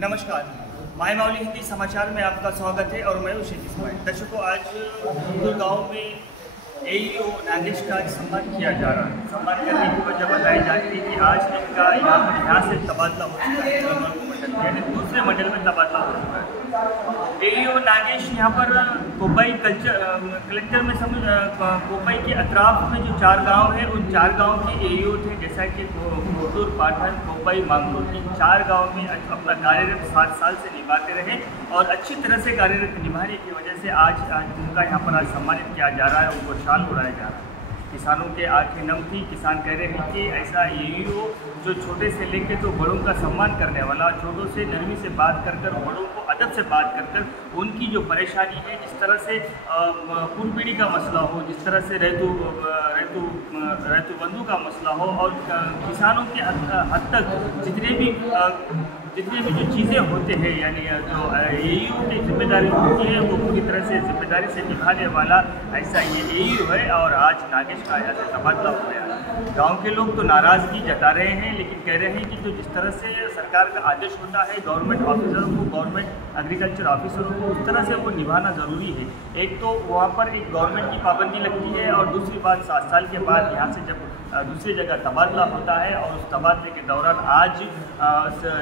नमस्कार, माय माउली हिंदी समाचार में आपका स्वागत है और मैं हूं शेख इस्माइल। दर्शकों, आज गांव में एईओ नागेश का सम्मान किया जा रहा है। सम्मान करने की वजह बताई जा रही है कि आज इनका यहाँ से तबादला हो चुका है, यानी दूसरे मंडल में तबादला हो चुका है। एईओ नागेश यहाँ पर कोपाई कलेक्टर में कोपाई के अतराफ में जो 4 गांव है, उन 4 गांव के एईओ थे, जैसा कि खुर्दुर, पाठन, कोपाई, मांगरोल, इन 4 गांव में अपना कार्यरत 7 साल से निभाते रहे और अच्छी तरह से कार्यरत निभाने की वजह से आज उनका यहाँ पर आज सम्मानित किया जा रहा है, उनको शाल उड़ाया जा रहा है। किसानों के आंखें नम थी। किसान कह रहे हैं कि ऐसा एईओ जो छोटे से लेके तो बड़ों का सम्मान करने वाला, छोटों से नरमी से बात कर बड़ों को अदब से बात कर उनकी जो परेशानी है, जिस तरह से पूर्व पीढ़ी का मसला हो, जिस तरह से रैतु बंधु का मसला हो और किसानों के हद तक जितने भी जो चीज़ें होते हैं, यानी जो एईओ की जिम्मेदारी होती है, वो पूरी तरह से जिम्मेदारी से निभाने वाला ऐसा ये एईओ है। और आज नागेश का यहाँ से तबादला हो गया। गांव के लोग तो नाराज़गी जता रहे हैं, लेकिन कह रहे हैं कि जो जिस तरह से सरकार का आदेश होता है गवर्नमेंट ऑफिसरों को, गवर्नमेंट एग्रीकल्चर ऑफिसरों को, उस तरह से वो निभाना ज़रूरी है। एक तो वहाँ पर एक गवर्नमेंट की पाबंदी लगती है और दूसरी बात 7 साल के बाद यहाँ से जब दूसरी जगह तबादला होता है और उस तबादले के दौरान आज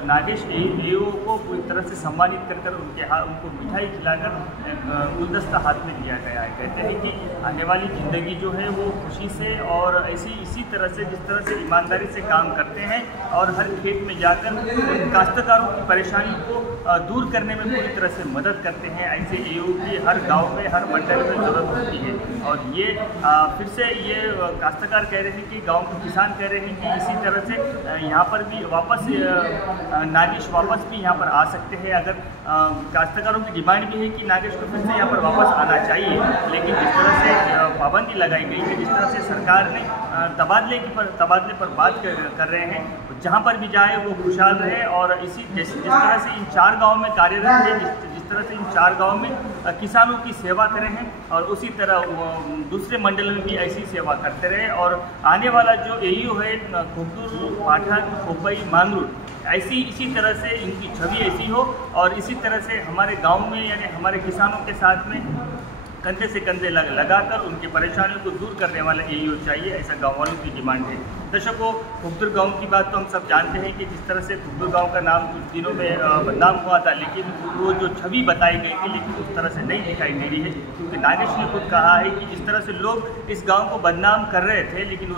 नागेश एईओ को पूरी तरह से सम्मानित कर उनको मिठाई खिलाकर गुलदस्ता हाथ में दिया गया है। कहते हैं कि आने वाली ज़िंदगी जो है वो खुशी से और इसी तरह से जिस तरह से ईमानदारी से काम करते हैं और हर खेत में जाकर काश्तकारों की परेशानी को दूर करने में पूरी तरह से मदद करते हैं। ऐसे एईओ की हर गाँव में, हर मंडल में ज़रूरत होती है। और ये फिर से ये काश्तकार कह रहे हैं कि गांव के किसान कह रहे हैं कि इसी तरह से यहाँ पर भी वापस नागेश वापस भी यहाँ पर आ सकते हैं। अगर काश्तकारों की डिमांड भी है कि नागेश को फिर से यहाँ पर वापस आना चाहिए, लेकिन जिस तरह से पाबंदी लगाई गई है, जिस तरह से सरकार ने तबादले पर बात कर रहे हैं, जहाँ पर भी जाए वो खुशहाल रहे। और जिस तरह से इन 4 गाँव में कार्यरत है, जिस तरह से इन 4 गाँव में किसानों की सेवा करें हैं और उसी तरह दूसरे मंडल में भी ऐसी सेवा करते रहे। और आने वाला जो एईओ है खुर्दुर, पाठन, कोपाई, मांगरोल, इसी तरह से इनकी छवि ऐसी हो और इसी तरह से हमारे गांव में, यानी हमारे किसानों के साथ में कंधे से कंधे लगाकर उनकी परेशानियों को दूर करने वाला एईओ चाहिए, ऐसा गाँव वालों की डिमांड है। दर्शकों, खुर्दुर गांव की बात तो हम सब जानते हैं कि जिस तरह से खुर्दुर गांव का नाम कुछ दिनों में बदनाम हुआ था, लेकिन वो जो छवि बताई गई थी, लेकिन उस तरह से नहीं दिखाई दे रही है, क्योंकि नागेश ने खुद कहा है कि जिस तरह से लोग इस गांव को बदनाम कर रहे थे, लेकिन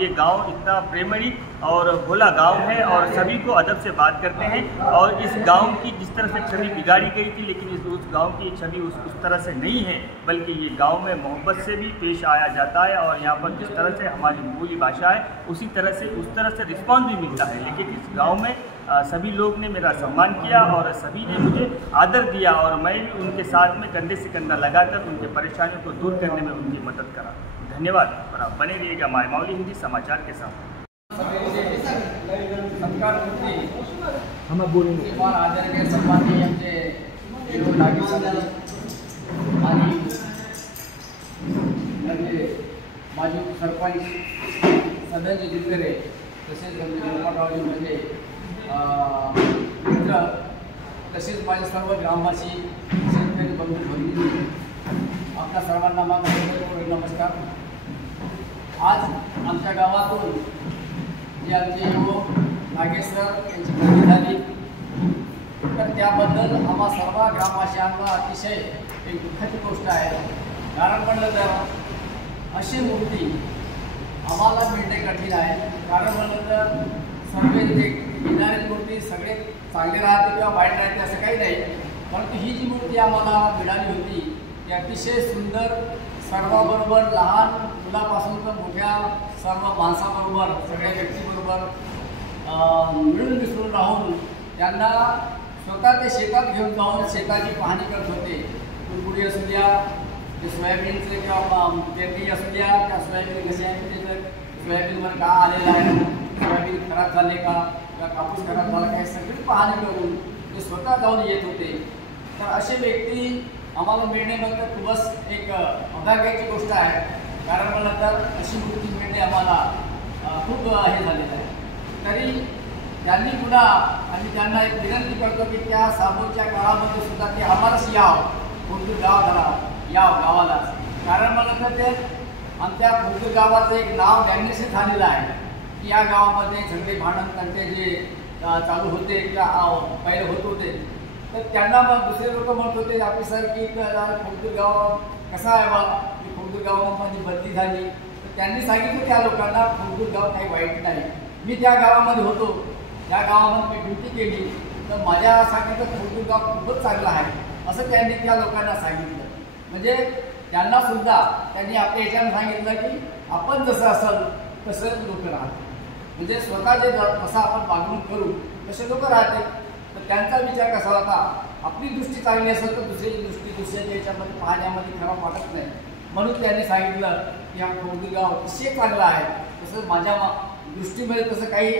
ये गांव इतना प्रेमणी और भोला गांव है और सभी को अदब से बात करते हैं। और इस गांव की जिस तरह से छवि बिगाड़ी गई थी, लेकिन उस गांव की छवि उस तरह से नहीं है, बल्कि ये गांव में मोहब्बत से भी पेश आया जाता है। और यहाँ पर जिस तरह से हमारी बोली भाषा है, उस तरह से रिस्पॉन्स भी मिलता है। लेकिन इस गांव में सभी लोग ने मेरा सम्मान किया और सभी ने मुझे आदर दिया और मैं भी उनके साथ में कंधे से कंधा लगाकर उनके परेशानियों को दूर करने में उनकी मदद करा। धन्यवाद और आप बने रहिएगा माय माउली हिंदी समाचार के साथ। आदरणीय सन्माननीय आमचे एईओ नागेश आणि माजी सरपंच सदांजी जितकरे, तसेच गोपाळरावजी म्हणजे मित्र, तसेच माझे सर्व ग्रामवासी, शेतकरी बंधू भगिनी, आपल्या सर्वांना माझा नमस्कार। आज आमच्या गावातून जे आमचे एईओ नागेश सर यांची बदली झाली, तर त्याबद्दल आम्हा सर्व ग्रामवासियांना अतिशय एक दुःखाची गोष्ट आहे। कारण म्हणलं तर अशी मूर्ती आम्हाला मिळणे कठीण आहे। कारण म्हणलं तर सर्व जे येणारी मूर्ती सगळे चांगले राहते किंवा वाईट राहते असं काही नाही, परंतु ही जी मूर्ती आम्हाला मिळाली होती ती अतिशय सुंदर, सर्वाबरोबर लहान मुलापासून तर मोठ्या सर्व माणसाबरोबर, सगळ्या व्यक्तीबरोबर मिळून मिसळून राहून त्यांना स्वतः ते शेतात घेऊन जाऊन शेताची पाहणी करत होते। कुरकुडी असू द्या, ते सोयाबीनचे किंवा पेरणी असू द्या, त्या सोयाबीन कसे आहे, त्याचं सोयाबीनवर का आलेलं आहे, सोयाबीन खराब झाले का किंवा कापूस खराब झाला का, हे सगळी पाहणी करून ते स्वतः जाऊन येत होते। तर असे व्यक्ती आम्हाला मिळणे म्हणजे खूपच एक अभाग्याची गोष्ट आहे। कारण म्हणलं तर अशी मूर्ती मिळणे आम्हाला खूप हे झालेलं आहे। तरी त्यांनी पुन्हा आणि त्यांना एक विनंती करतो की त्या सामोरच्या काळामध्ये सुद्धा ते आम्हालाच यावं, खुर्दूर गावाला यावं गावाला. कारण मला तर ते आमच्या खुर्दूर गावाचं एक नाव डॅमेज झालेलं आहे की या गावामध्ये झगडे भांडण तंटे जे चालू होते किंवा पहिले होत होते, तर त्यांना मग दुसरे लोक म्हणत होते ऑफिसर की खुर्दूर गाव कसा आहे बा, की खुर्दूर गावामध्ये बदली झाली. तर त्यांनी सांगितलं त्या लोकांना खुर्दूर गाव काही वाईट नाही. मी त्या गावामध्ये होतो, त्या गावामध्ये मी ड्युटी केली, तर माझ्यासाठी तर खुर्दूर गाव खूपच चांगलं आहे असं त्यांनी त्या लोकांना सांगितलं. म्हणजे त्यांना सुद्धा त्यांनी आपल्या ह्याच्यानं सांगितलं की आपण जसं असेल तसं लोक राहतात, म्हणजे स्वतः जे जसं आपण वागणूक करू तसे लोक राहते. तर त्यांचा विचार कसा होता, आपली दृष्टी चांगली असेल तर दुसरी दृष्टी दुसऱ्याच्या याच्यामध्ये पाहण्यामध्ये खराब वाटत नाही. म्हणून त्यांनी सांगितलं की हा खुर्दूर गाव अतिशय चांगलं आहे, तसं माझ्या दृष्टीमध्ये तसं काही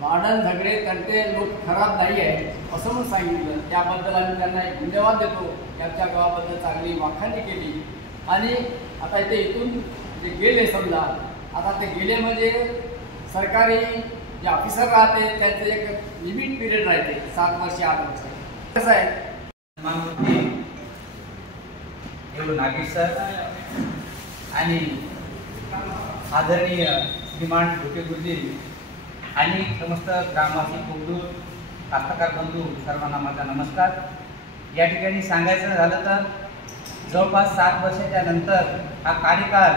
भांडण झगडे तंटे लोक खराब नाही आहे असं म्हणून सांगितलं. त्याबद्दल आम्ही त्यांना एक धन्यवाद देतो की आमच्या गावाबद्दल चांगली वाखाणणी केली. आणि आता इथून जे गेले समजा, आता ते गेले म्हणजे सरकारी जे ऑफिसर राहते त्यांचं एक लिमिट पिरियड राहते 7 वर्ष 8 वर्ष. कसं आहे नागेश सर आणि आदरणीय श्रीमान ढोके गुरुजी आणि समस्त ग्रामवासी खुर्दूर कास्तकार बंधू सर्वांना माझा नमस्कार. या ठिकाणी सांगायचं झालं तर जवळपास 7 वर्षाच्या नंतर हा कार्यकाळ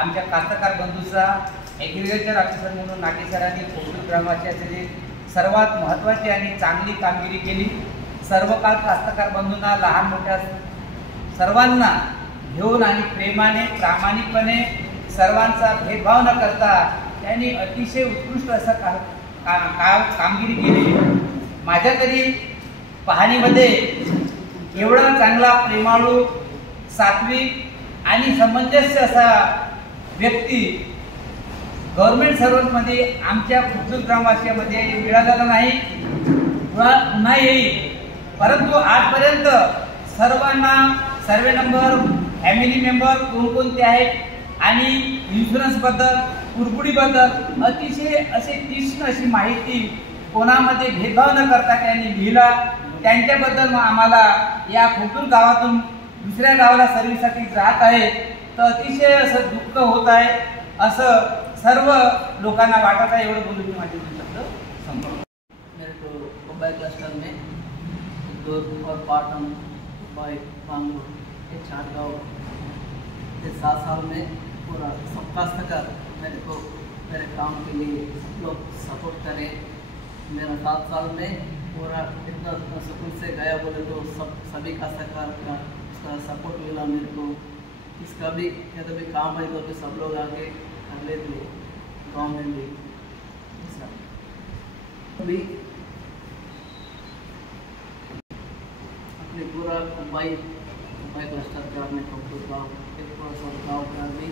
आमच्या कास्तकार बंधूचा ॲग्रिकल्चर ऑफिसर म्हणून नागेश सरांनी खुर्दूर ग्रामवासियाचे जे सर्वात महत्त्वाची आणि चांगली कामगिरी केली. सर्व काळ कास्तकार बंधूंना लहान मोठ्या सर्वांना घेऊन आणि प्रेमाने प्रामाणिकपणे सर्वांचा भेदभाव न करता त्यांनी अतिशय उत्कृष्ट असं कामगिरी केली. माझ्या तरी पाहणीमध्ये एवढा चांगला प्रेमाळू सात्विक आणि समंजस्य असा व्यक्ती गव्हर्नमेंट सर्व्हंटमध्ये आमच्या खुर्दूर ग्रामवासियामध्ये मिळालेला नाही, पुन्हा येईल. परंतु आजपर्यंत सर्वांना सर्वे नंबर, फॅमिली मेंबर कोणकोणते आहेत आणि इन्शुरन्सबद्दल, कुरकुडीबद्दल अतिशय असे तीक्ष्ण अशी माहिती कोणामध्ये भेदभाव न करता त्यांनी लिहिला. त्यांच्याबद्दल आम्हाला या खुर्दूर गावातून दुसऱ्या गावाला सर्व्हिससाठी जात आहे तर अतिशय असं दुःख होत आहे असं सर्व लोकांना वाटत आहे. एवढं बोलून मी माझे शब्द संपवतो. मेरे को मुंबई क्लस्टर में दूर और पाटन मुंबई मांगूर ये 4 गाँव ये 7 साल में पूरा सब कास्तकार मेरे को मेरे काम के लिए सब लोग सपोर्ट करें. मेरा 7 साल में पूरा इतना सुकून से गया बोले तो सभी कास्तकार का उसका सपोर्ट मिला मेरे को. इसका भी क्या भी काम है तो सब लोग आगे कर लेते गाँव में भी. अभी अपने पूरा मुंबई क्लस्टर का अपने खुर्दूर गाँव गाँव का भी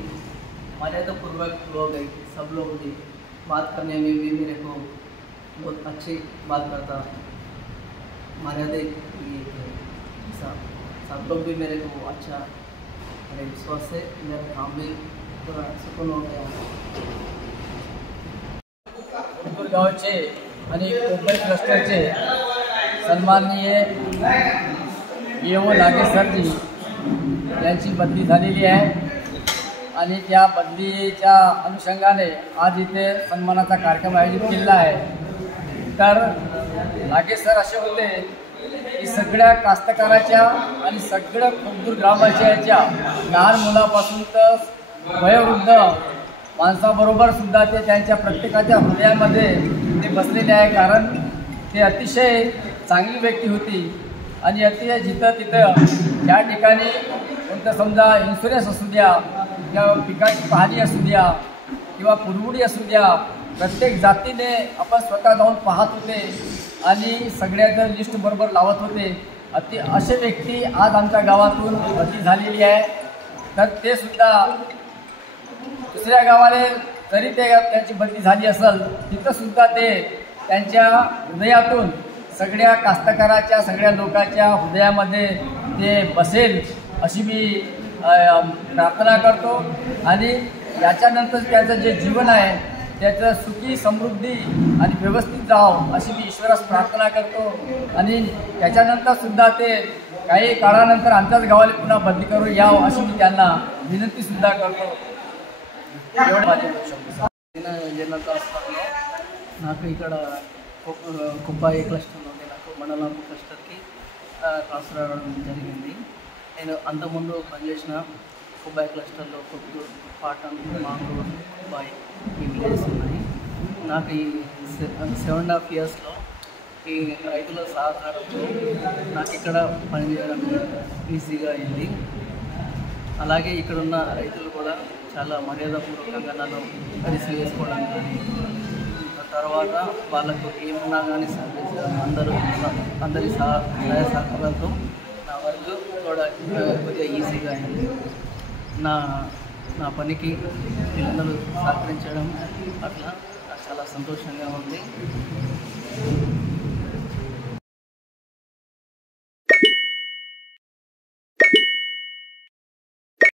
हमारे तो पूर्वक लोग है, सब लोग भी बात करने में भी मेरे को बहुत अच्छी बात करता मर्यादा सब लोग भी मेरे को अच्छा मेरे विश्वास से मेरा काम भी थोड़ा सुकून हो गया. खुर्दूर गावचे आणि मुंबई क्लस्टरचे सन्माननीय नागेश सरजी यांची बदली झालेली आहे आणि त्या बदलीच्या अनुषंगाने आज इथे सन्मानाचा कार्यक्रम आयोजित केलेला आहे. तर नागेश सर असे होते की सगळ्या कास्तकाराच्या आणि सगळ्या खुर्दूर ग्रामवासियांच्या लहान मुलापासून तर वयोवृद्ध माणसाबरोबर सुद्धा ते त्यांच्या प्रत्येकाच्या हृदयामध्ये ते बसलेले आहे. कारण ते अतिशय चांगली व्यक्ती होती आणि अतिशय जिथं तिथं त्या ठिकाणी कोणतं समजा इन्शुरन्स असू द्या किंवा पिकाची पाहणी असू द्या किंवा कुरवडी असू द्या, प्रत्येक जातीने आपण स्वतः जाऊन पाहत होते आणि सगळ्याचं लिस्ट बरोबर लावत होते. असे व्यक्ती आज आमच्या गावातून बदली झालेली आहे. तर ते सुद्धा दुसऱ्या गावाला जरी त्यांची बदली झाली असेल तिथंसुद्धा ते त्यांच्या हृदयातून सगळ्या कास्तकाराच्या सगळ्या लोकांच्या हृदयामध्ये ते बसेल अशी मी प्रार्थना करतो. आणि याच्यानंतर त्याचं जे जीवन आहे त्याचं सुखी समृद्धी आणि व्यवस्थित राहावं अशी मी ईश्वरास प्रार्थना करतो। आणि त्याच्यानंतर सुद्धा ते काही काळानंतर आमच्याच गावाला पुन्हा बदली करून यावं अशी मी त्यांना विनंती सुद्धा करतो। एवढं माझे शब्द। జిల్లాతో నాకు ఇక్కడ కుబ్బాయి క్లస్టర్ నుండి నాకు మండలం క్లస్టర్కి ట్రాన్స్ఫర్ అవ్వడం జరిగింది। నేను అంతకుముందు పనిచేసిన కుబ్బాయి క్లస్టర్లో కొత్తూరు, పాటన్, మాంగూరు, కుబ్బాయి ఈ విలేజెస్ ఉన్నాయి। నాకు ఈ 7.5 ఇయర్స్లో ఈ రైతుల సహకారంతో నాకు ఇక్కడ పనిచేయడం ఈజీగా అయింది। అలాగే ఇక్కడున్న రైతులు కూడా చాలా మర్యాదపూర్వకంగా నన్ను రిసీవ్ చేసుకోవడం కానీ, తర్వాత వాళ్ళకు ఏమన్నా కానీ అందరి సహాయ సహకారాలతో నా వర్క్ కూడా కొద్దిగా ఈజీగా అయింది। నా పనికి వీళ్ళందరూ సహకరించడం అట్లా నాకు చాలా సంతోషంగా ఉంది।